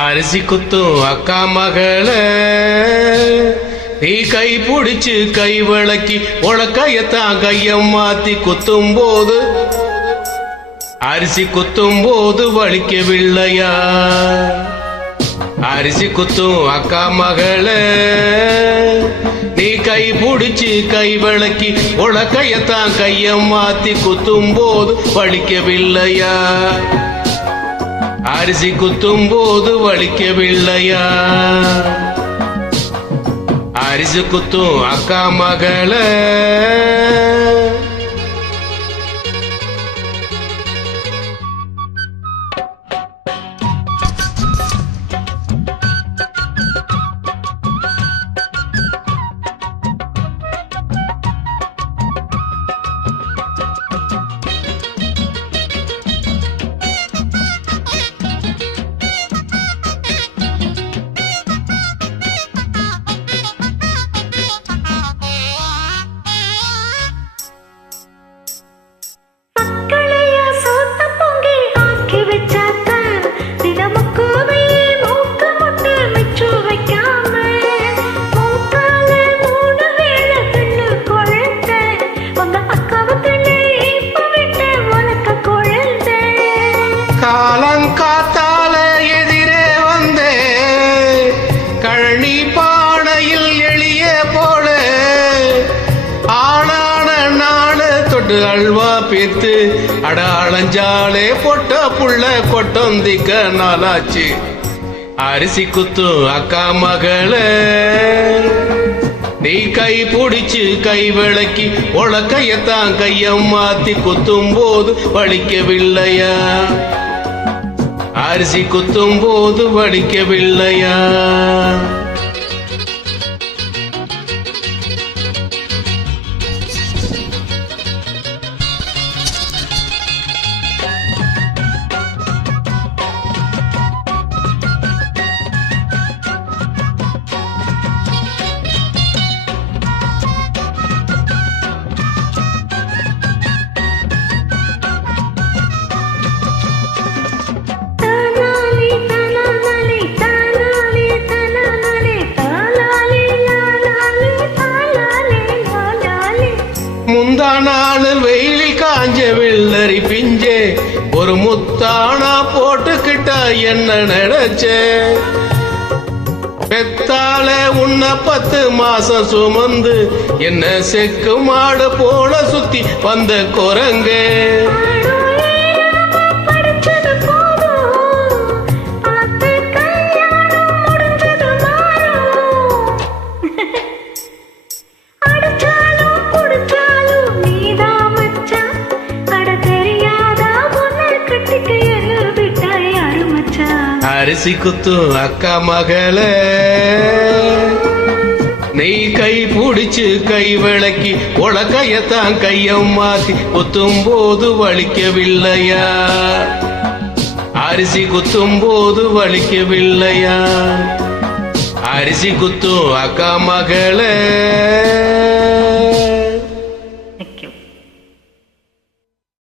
அரிசி குத்தும் அக்கா மகள நீ கை பிடிச்சு கை விளக்கி உலக்கையத்தான் கையம் மாத்தி குத்தும் போது அரிசி குத்தும் போது வலிக்கவில்லையா? அரிசி குத்தும் அக்கா மகள நீ கை பிடிச்சு கை விளக்கி உலக்கையத்தான் கையம் மாத்தி குத்தும் போது வலிக்கவில்லையா? அரிசி குத்தும் போது வலிக்கவில்லையா? அரிசி குத்தும் அக்கா மகள காலங்காத்தால எதிரே வந்தே கழனி பானையில் எளிய போல ஆனான நாடு தொட்டு அல்வா பேத்து அடாளஞ்சாலே பொட்ட புள்ள கொட்டொந்திக்க நாளாச்சு. அரிசி குத்து அக்கா மகள நீ கை பிடிச்சு கை விளக்கி உலக்கையத்தான் கையம் மாத்தி குத்தும் போது வலிக்கவில்லையா? அரிசி குத்தும் போது வலிக்கவில்லையா? முந்தா நாள் வெயிலில் காஞ்ச வெள்ளரி பிஞ்சே ஒரு முத்தானா போட்டுக்கிட்டா என்ன நினைச்ச? பெத்தால உன்ன 10 மாசம் சுமந்து என்ன செக்கு மாடு போல சுத்தி வந்த குரங்கே. அரிசி குத்தும் அக்கா மகள நீ கை பிடிச்சு கை விளக்கி உலக்கையத்தான் கையம் மாத்தி குத்தும் போது வலிக்கவில்லையா? அரிசி குத்தும் போது வலிக்கவில்லையா? அரிசி குத்தும் அக்கா மகள